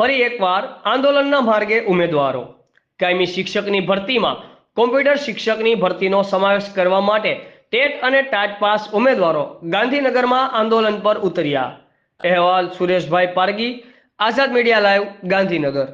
ફરી એકવાર આંદોલનના માર્ગે ઉમેદવારો. કાયમી શિક્ષકની ભરતીમાં કોમ્પ્યુટર શિક્ષકની ભરતીનો સમાવેશ કરવા માટે ટેટ અને ટાટ પાસ ઉમેદવારો ગાંધીનગરમાં આંદોલન પર ઉતર્યા. અહેવાલ Sureshbhai Pargi, Azad media live, Gandhinagar.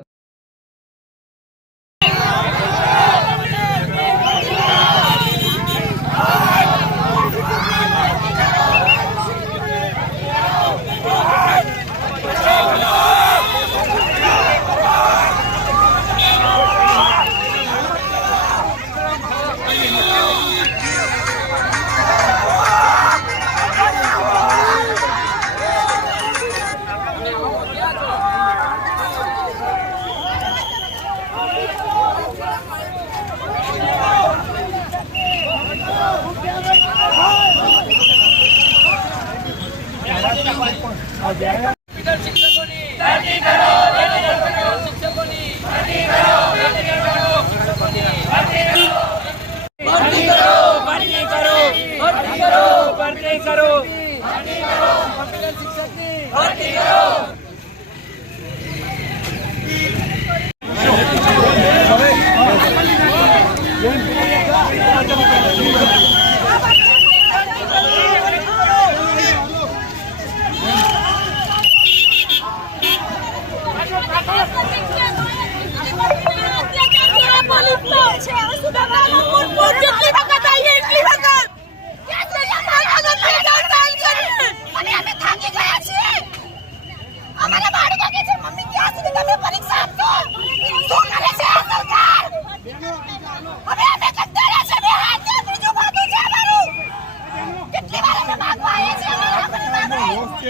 Again?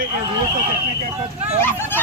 ये वीडियो को देखने के बाद